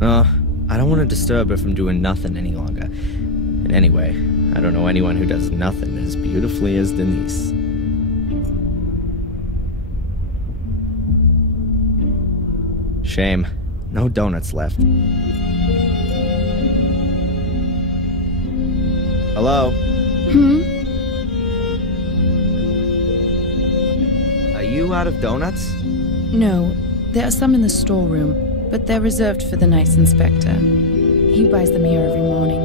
I don't want to disturb her from doing nothing any longer. And anyway, I don't know anyone who does nothing as beautifully as Denise. Shame. No donuts left. Hello? Are you out of donuts? No, there are some in the storeroom, but they're reserved for the nice inspector. He buys them here every morning.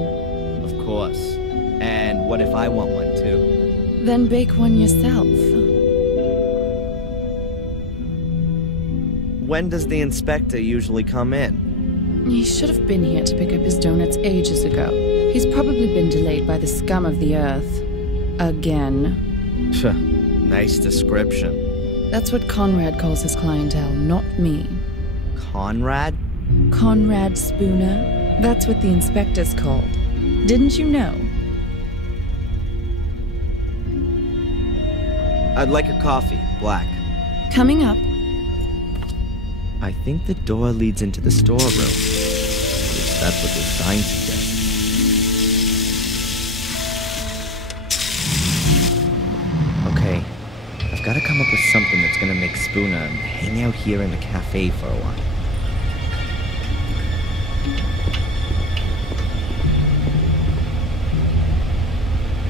Of course. And what if I want one too? Then bake one yourself. When does the inspector usually come in? He should have been here to pick up his donuts ages ago. He's probably been delayed by the scum of the earth. Again. Nice description. That's what Conrad calls his clientele, not me. Conrad? Conrad Spooner. That's what the inspector's called. Didn't you know? I'd like a coffee, black. Coming up. I think the door leads into the storeroom. At least that's what the sign suggests. Okay, I've got to come up with something that's gonna make Spooner hang out here in the cafe for a while.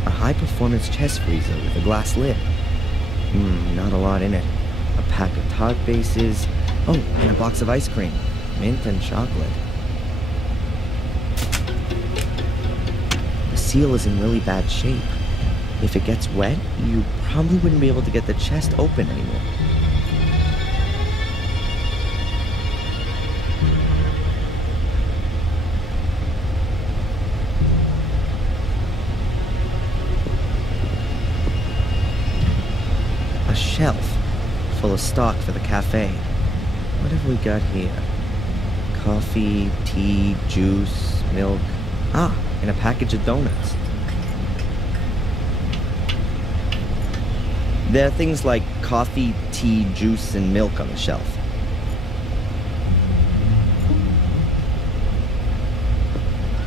A high-performance chest freezer with a glass lid. Not a lot in it. A pack of tart bases. Oh, and a box of ice cream. Mint and chocolate. The seal is in really bad shape. If it gets wet, you probably wouldn't be able to get the chest open anymore. A shelf full of stock for the cafe. What have we got here? Coffee, tea, juice, milk. Ah, and a package of donuts. There are things like coffee, tea, juice, and milk on the shelf.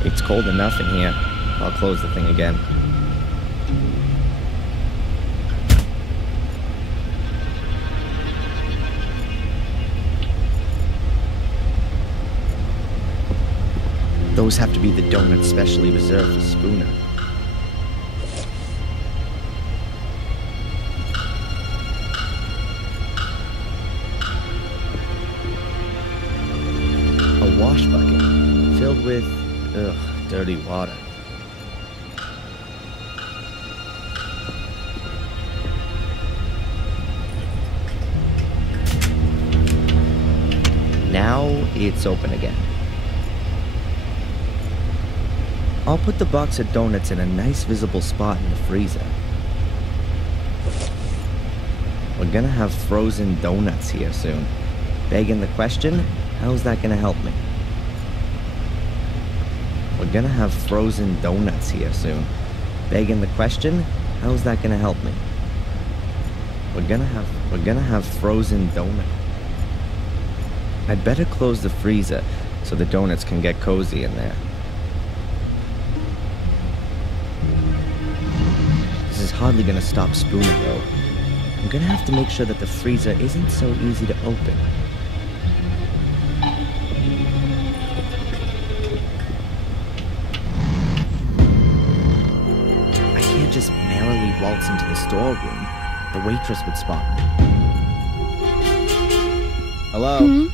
It's cold enough in here. I'll close the thing again. Those have to be the donuts specially reserved for Spooner. A wash bucket filled with, dirty water. Now it's open again. I'll put the box of donuts in a nice visible spot in the freezer. We're gonna have frozen donuts here soon. Begging the question, how's that gonna help me? We're gonna have frozen donuts here soon. Begging the question, how's that gonna help me? We're gonna have frozen donuts. I'd better close the freezer so the donuts can get cozy in there. This is hardly gonna stop Spooner though. I'm gonna have to make sure that the freezer isn't so easy to open. I can't just merrily waltz into the storeroom. The waitress would spot me. Hello?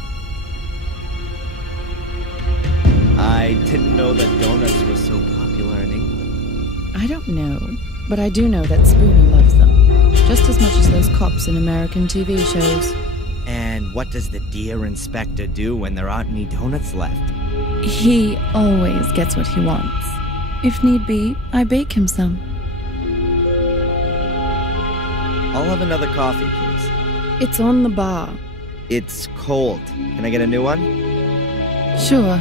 I didn't know that donuts were so popular in England. I don't know, but I do know that Spooner loves them. Just as much as those cops in American TV shows. And what does the dear inspector do when there aren't any donuts left? He always gets what he wants. If need be, I bake him some. I'll have another coffee, please. It's on the bar. It's cold. Can I get a new one? Sure.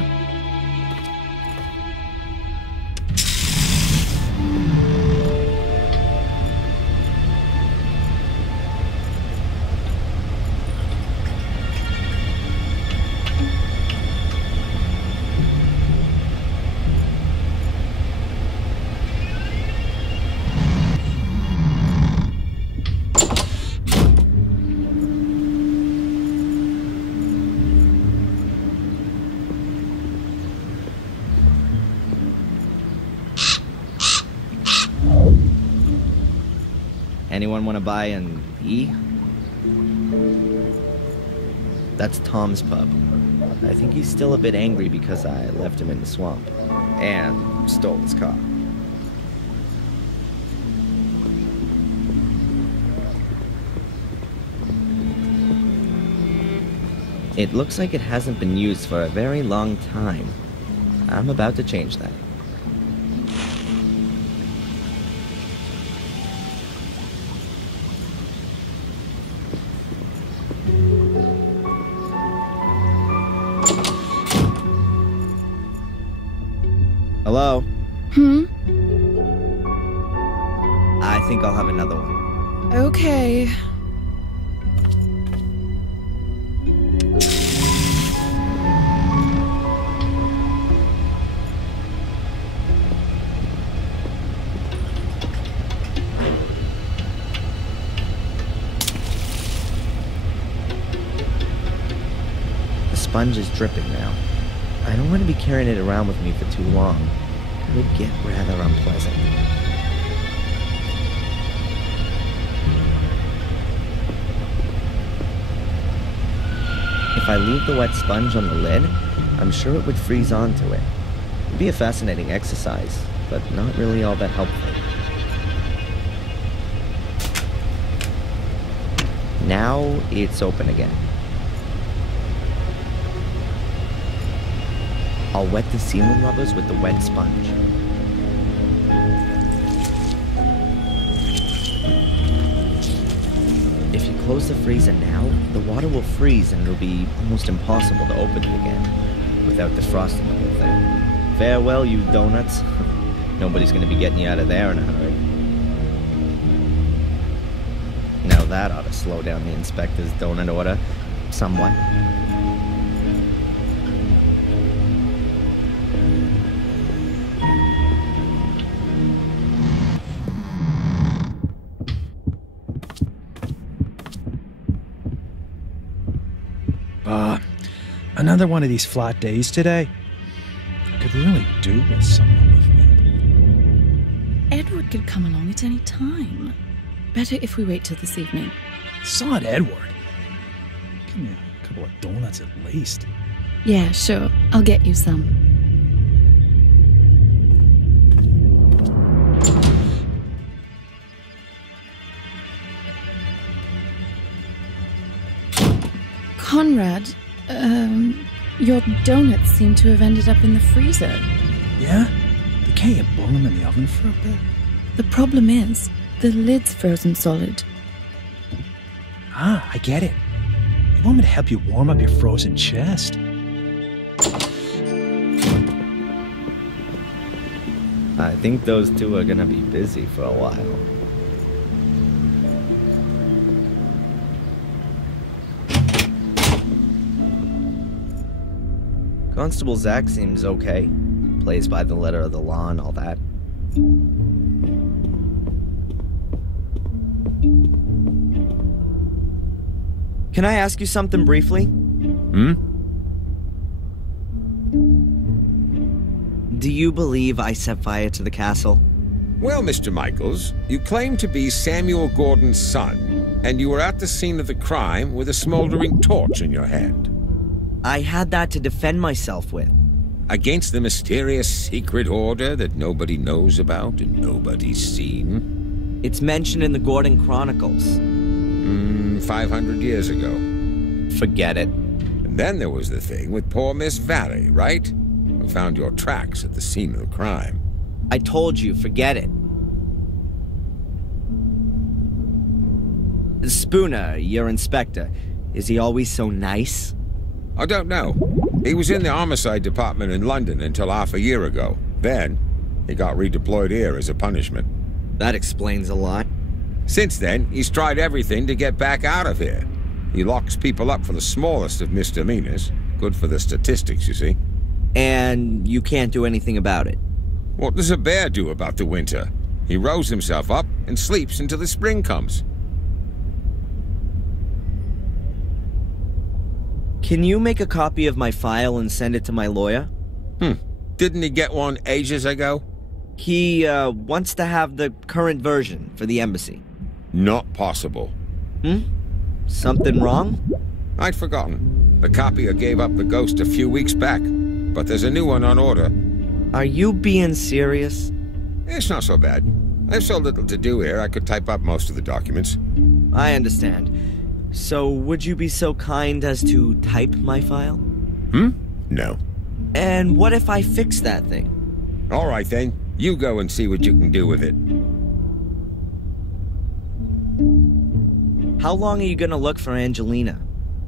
Anyone want to buy an E? That's Tom's pub. I think he's still a bit angry because I left him in the swamp. And stole his car. It looks like it hasn't been used for a very long time. I'm about to change that. Hello? I think I'll have another one. Okay. The sponge is dripping now. I don't want to be carrying it around with me for too long. It would get rather unpleasant. If I leave the wet sponge on the lid, I'm sure it would freeze onto it. It'd be a fascinating exercise, but not really all that helpful. Now it's open again. I'll wet the ceiling rubbers with the wet sponge. If you close the freezer now, the water will freeze and it'll be almost impossible to open it again without defrosting the whole thing. Farewell, you donuts. Nobody's gonna be getting you out of there in a hurry. Now that ought to slow down the inspector's donut order somewhat. Another one of these flat days today. I could really do with someone to lift me up. Edward could come along at any time. Better if we wait till this evening. It's not Edward. Give me a couple of donuts at least. Yeah, sure. I'll get you some. Conrad, your donuts seem to have ended up in the freezer. Yeah? But can't you boil them in the oven for a bit? The problem is, the lid's frozen solid. Ah, I get it. You want me to help you warm up your frozen chest? I think those two are gonna be busy for a while. Constable Zach seems okay. Plays by the letter of the law and all that. Can I ask you something briefly? Do you believe I set fire to the castle? Well, Mr. Michaels, you claim to be Samuel Gordon's son, and you were at the scene of the crime with a smoldering torch in your hand. I had that to defend myself with. Against the mysterious secret order that nobody knows about and nobody's seen? It's mentioned in the Gordon Chronicles. 500 years ago. Forget it. And then there was the thing with poor Miss Valley, right? We found your tracks at the scene of the crime. I told you, forget it. Spooner, your inspector, is he always so nice? I don't know. He was in the homicide department in London until half a year ago. Then, he got redeployed here as a punishment. That explains a lot. Since then, he's tried everything to get back out of here. He locks people up for the smallest of misdemeanors. Good for the statistics, you see. And you can't do anything about it? What does a bear do about the winter? He rows himself up and sleeps until the spring comes. Can you make a copy of my file and send it to my lawyer? Didn't he get one ages ago? He, wants to have the current version for the embassy. Not possible. Something wrong? I'd forgotten. The copier gave up the Ghost a few weeks back, but there's a new one on order. Are you being serious? It's not so bad. I have so little to do here, I could type up most of the documents. I understand. So, would you be so kind as to type my file? No. And what if I fix that thing? All right, then. You go and see what you can do with it. How long are you gonna look for Angelina?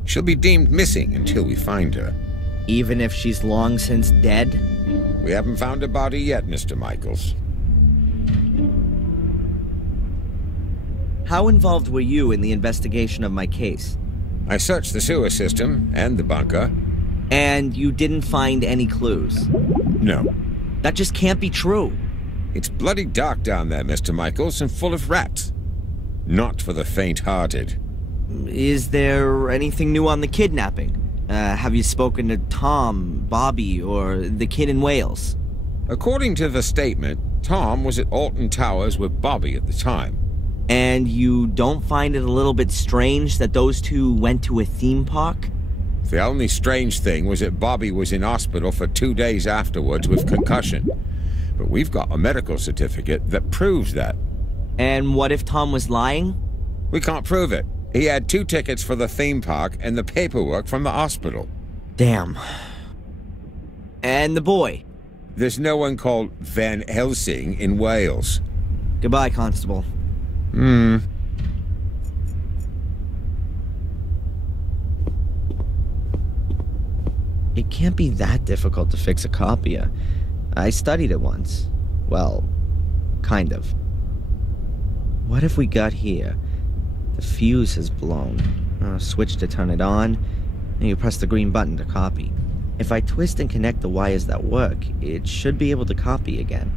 She'll be deemed missing until we find her. Even if she's long since dead? We haven't found a body yet, Mr. Michaels. How involved were you in the investigation of my case? I searched the sewer system and the bunker. And you didn't find any clues? No. That just can't be true. It's bloody dark down there, Mr. Michaels, and full of rats. Not for the faint-hearted. Is there anything new on the kidnapping? Have you spoken to Tom, Bobby, or the kid in Wales? According to the statement, Tom was at Alton Towers with Bobby at the time. And you don't find it a little bit strange that those two went to a theme park? The only strange thing was that Bobby was in hospital for 2 days afterwards with concussion. But we've got a medical certificate that proves that. And what if Tom was lying? We can't prove it. He had 2 tickets for the theme park and the paperwork from the hospital. Damn. And the boy? There's no one called Van Helsing in Wales. Goodbye, Constable. It can't be that difficult to fix a copier. I studied it once. Well, kind of. What if we got here? The fuse has blown. Switch to turn it on, and you press the green button to copy. If I twist and connect the wires that work, it should be able to copy again.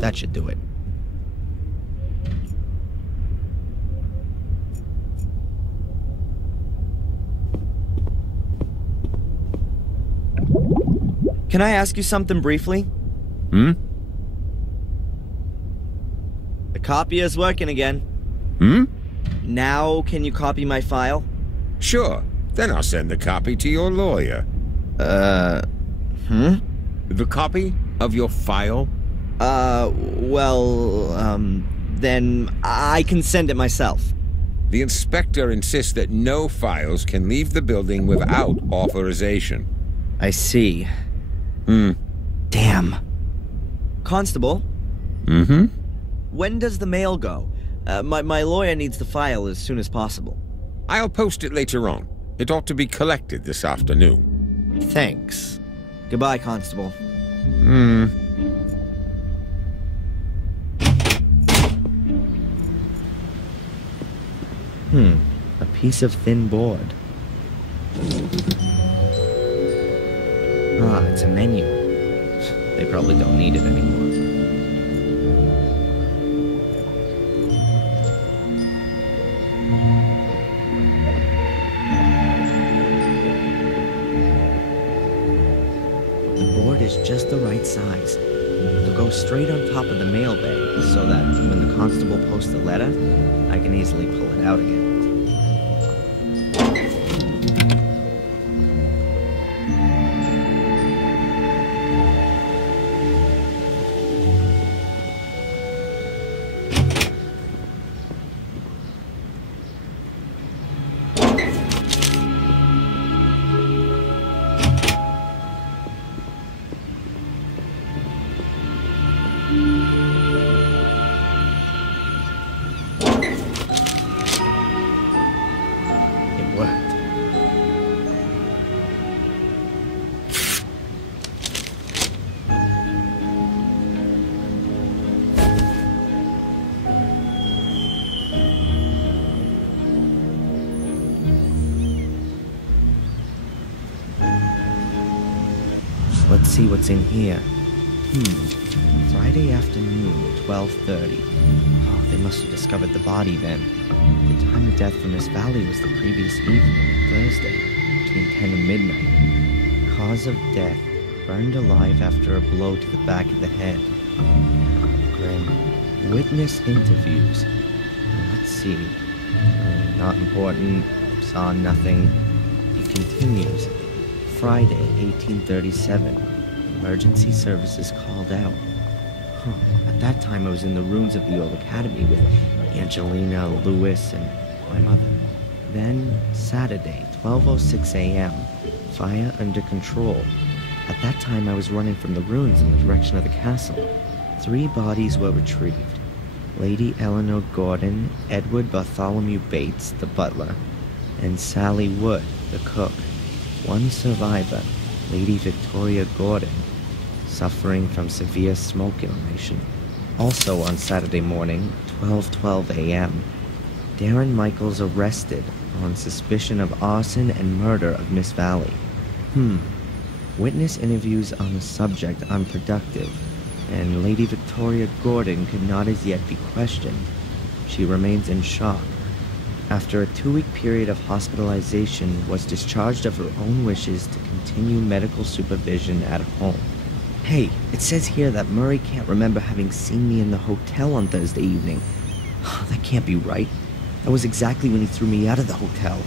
That should do it. Can I ask you something briefly? Hmm? The copier's working again. Hmm? Now, can you copy my file? Sure. Then I'll send the copy to your lawyer. The copy of your file? Then I can send it myself. The inspector insists that no files can leave the building without authorization. I see. Damn. Constable? Mm-hmm? When does the mail go? My lawyer needs the file as soon as possible. I'll post it later on. It ought to be collected this afternoon. Thanks. Goodbye, Constable. A piece of thin board. Ah, it's a menu. They probably don't need it anymore. The board is just the right size. It'll go straight on top of the mail bag so that when the constable posts a letter, I can easily pull it out again. It worked. Let's see what's in here. Friday afternoon, 12:30. Oh, they must have discovered the body then. The time of death for Miss Valley was the previous evening, Thursday, between 10 and midnight. Cause of death, burned alive after a blow to the back of the head. Grim. Witness interviews. Let's see. Not important. Saw nothing. It continues. Friday, 1837. Emergency services called out. At that time, I was in the ruins of the old academy with Angelina, Lewis, and my mother. Then, Saturday, 12:06 a.m., fire under control. At that time, I was running from the ruins in the direction of the castle. 3 bodies were retrieved. Lady Eleanor Gordon, Edward Bartholomew Bates, the butler, and Sally Wood, the cook. 1 survivor, Lady Victoria Gordon, suffering from severe smoke inhalation. Also on Saturday morning, 12:12 a.m., Darren Michaels arrested on suspicion of arson and murder of Miss Valley. Witness interviews on the subject unproductive, and Lady Victoria Gordon could not as yet be questioned. She remains in shock. After a 2-week period of hospitalization, was discharged of her own wishes to continue medical supervision at home. Hey, it says here that Murray can't remember having seen me in the hotel on Thursday evening. That can't be right. That was exactly when he threw me out of the hotel.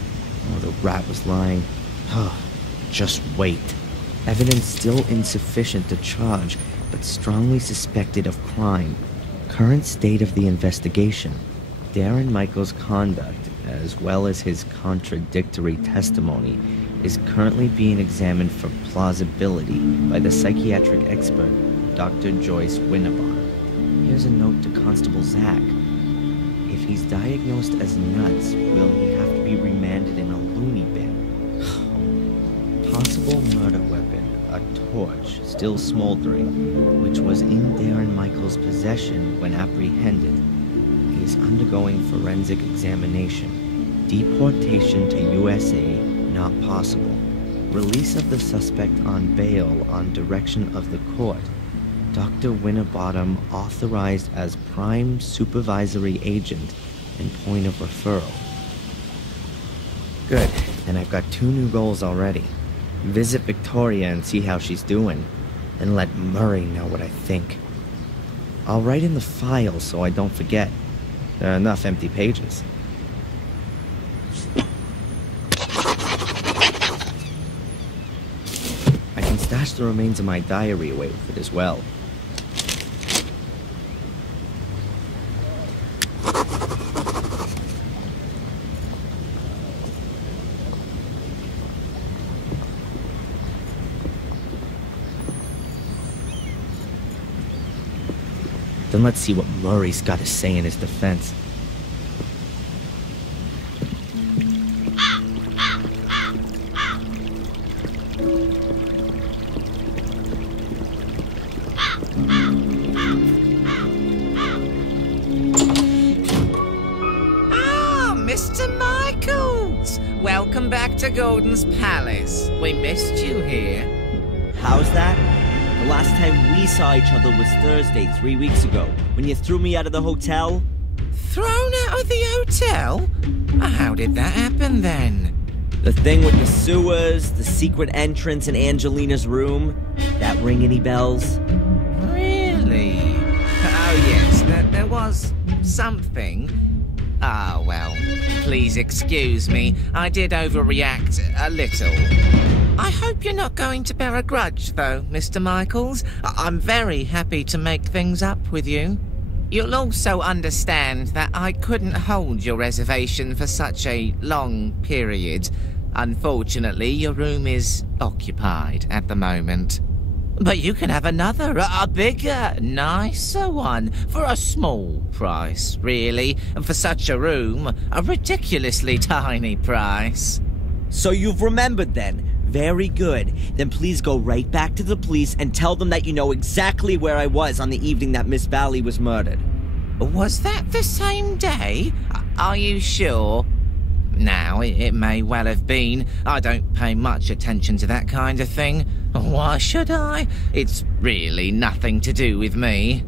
Oh, the rat was lying. Just wait. Evidence still insufficient to charge, but strongly suspected of crime. Current state of the investigation. Darren Michaels' conduct, as well as his contradictory testimony, is currently being examined for plausibility by the psychiatric expert, Dr. Joyce Winnabar. Here's a note to Constable Zach. If he's diagnosed as nuts, will he have to be remanded in a loony bin? Possible murder weapon, a torch, still smoldering, which was in Darren Michaels' possession when apprehended. He is undergoing forensic examination. Deportation to USA not possible. Release of the suspect on bail on direction of the court. Dr. Winterbottom authorized as prime supervisory agent and point of referral. Good, and I've got 2 new goals already. visit Victoria and see how she's doing, and let Murray know what I think. I'll write in the file so I don't forget. There are enough empty pages. I can stash the remains of my diary away with it as well. Then let's see what Murray's got to say in his defense. Mr. Michaels! Welcome back to Gordon's Palace. We missed you here. How's that? The last time we saw each other was Thursday, 3 weeks ago, when you threw me out of the hotel. Thrown out of the hotel? How did that happen then? The thing with the sewers, the secret entrance in Angelina's room. That ring any bells? Really? Oh yes, there was something. Ah, well, please excuse me. I did overreact a little. I hope you're not going to bear a grudge, though, Mr. Michaels. I'm very happy to make things up with you. You'll also understand that I couldn't hold your reservation for such a long period. Unfortunately, your room is occupied at the moment. But you can have another, a bigger, nicer one, for a small price, really. And for such a room, a ridiculously tiny price. So you've remembered then? Very good. Then please go right back to the police and tell them that you know exactly where I was on the evening that Miss Valley was murdered. Was that the same day? Are you sure? Now, it may well have been. I don't pay much attention to that kind of thing. Why should I? It's really nothing to do with me.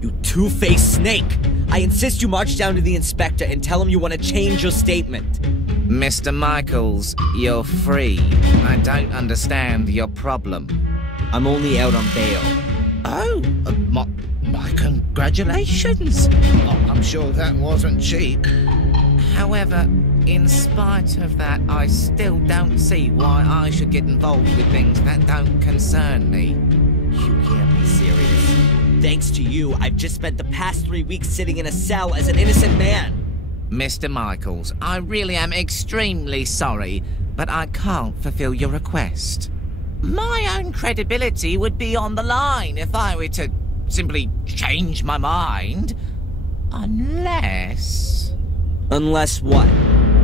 You two-faced snake! I insist you march down to the inspector and tell him you want to change your statement. Mr. Michaels, you're free. I don't understand your problem. I'm only out on bail. Oh, my congratulations. Oh, I'm sure that wasn't cheap. However, in spite of that, I still don't see why I should get involved with things that don't concern me. You can't be serious. Thanks to you, I've just spent the past 3 weeks sitting in a cell as an innocent man. Mr. Michaels, I really am extremely sorry, but I can't fulfill your request. My own credibility would be on the line if I were to simply change my mind. Unless... Unless what?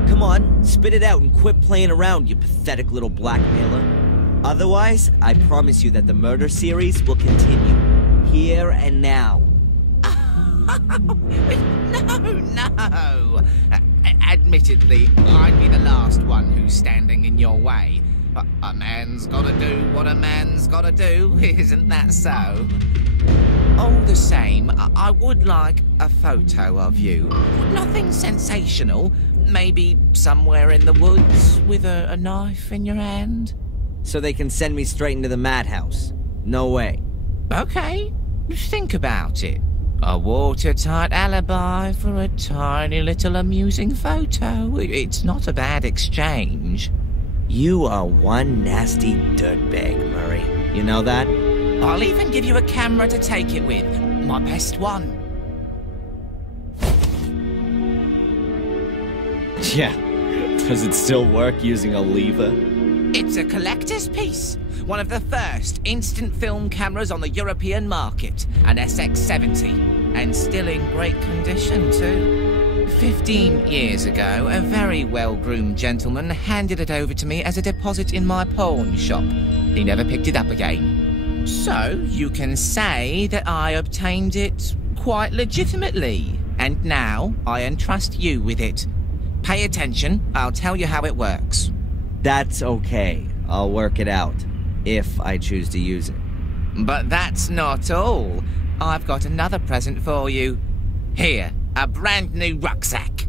Come on, spit it out and quit playing around, you pathetic little blackmailer. Otherwise, I promise you that the murder series will continue. Here and now. No. Admittedly, I'd be the last one who's standing in your way. But a man's gotta do what a man's gotta do, isn't that so? All the same, I would like a photo of you. Nothing sensational. Maybe somewhere in the woods with a knife in your hand. So they can send me straight into the madhouse. No way. Okay, think about it. A watertight alibi for a tiny little amusing photo. It's not a bad exchange. You are one nasty dirtbag, Murray. You know that? I'll even give you a camera to take it with. My best one. Yeah. Does it still work using a lever? It's a collector's piece. One of the first instant film cameras on the European market. An SX-70. And still in great condition, too. 15 years ago, a very well-groomed gentleman handed it over to me as a deposit in my pawn shop. He never picked it up again. So, you can say that I obtained it quite legitimately. And now, I entrust you with it. Pay attention, I'll tell you how it works. That's okay. I'll work it out. If I choose to use it. But that's not all. I've got another present for you. Here, a brand new rucksack.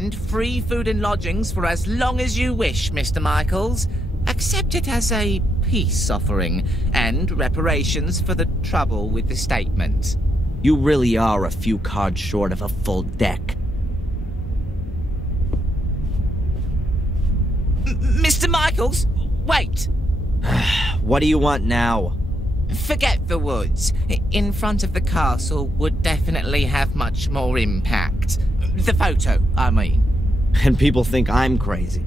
and free food and lodgings for as long as you wish, Mr. Michaels. Accept it as a peace offering and reparations for the trouble with the statement. You really are a few cards short of a full deck. Mr. Michaels, wait! What do you want now? Forget the woods. In front of the castle would definitely have much more impact. The photo, I mean. And people think I'm crazy.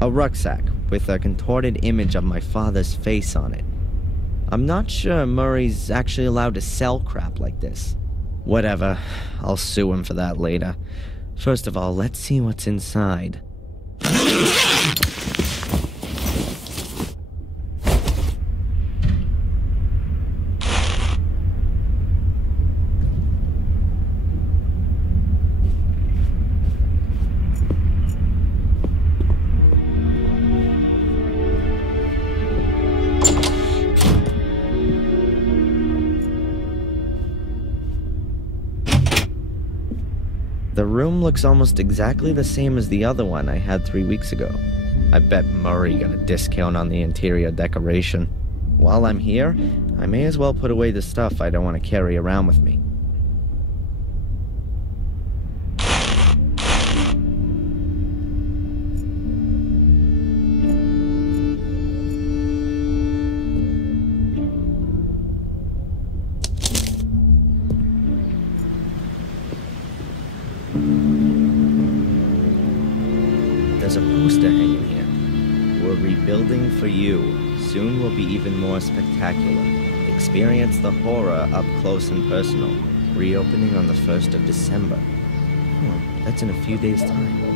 A rucksack with a contorted image of my father's face on it. I'm not sure Murray's actually allowed to sell crap like this. Whatever, I'll sue him for that later. First of all, let's see what's inside. The room looks almost exactly the same as the other one I had 3 weeks ago. I bet Murray got a discount on the interior decoration. While I'm here, I may as well put away the stuff I don't want to carry around with me. There's a poster hanging here. We're rebuilding for you. Soon will be even more spectacular. Experience the horror up close and personal. Reopening on the 1st of December. That's in a few days' time.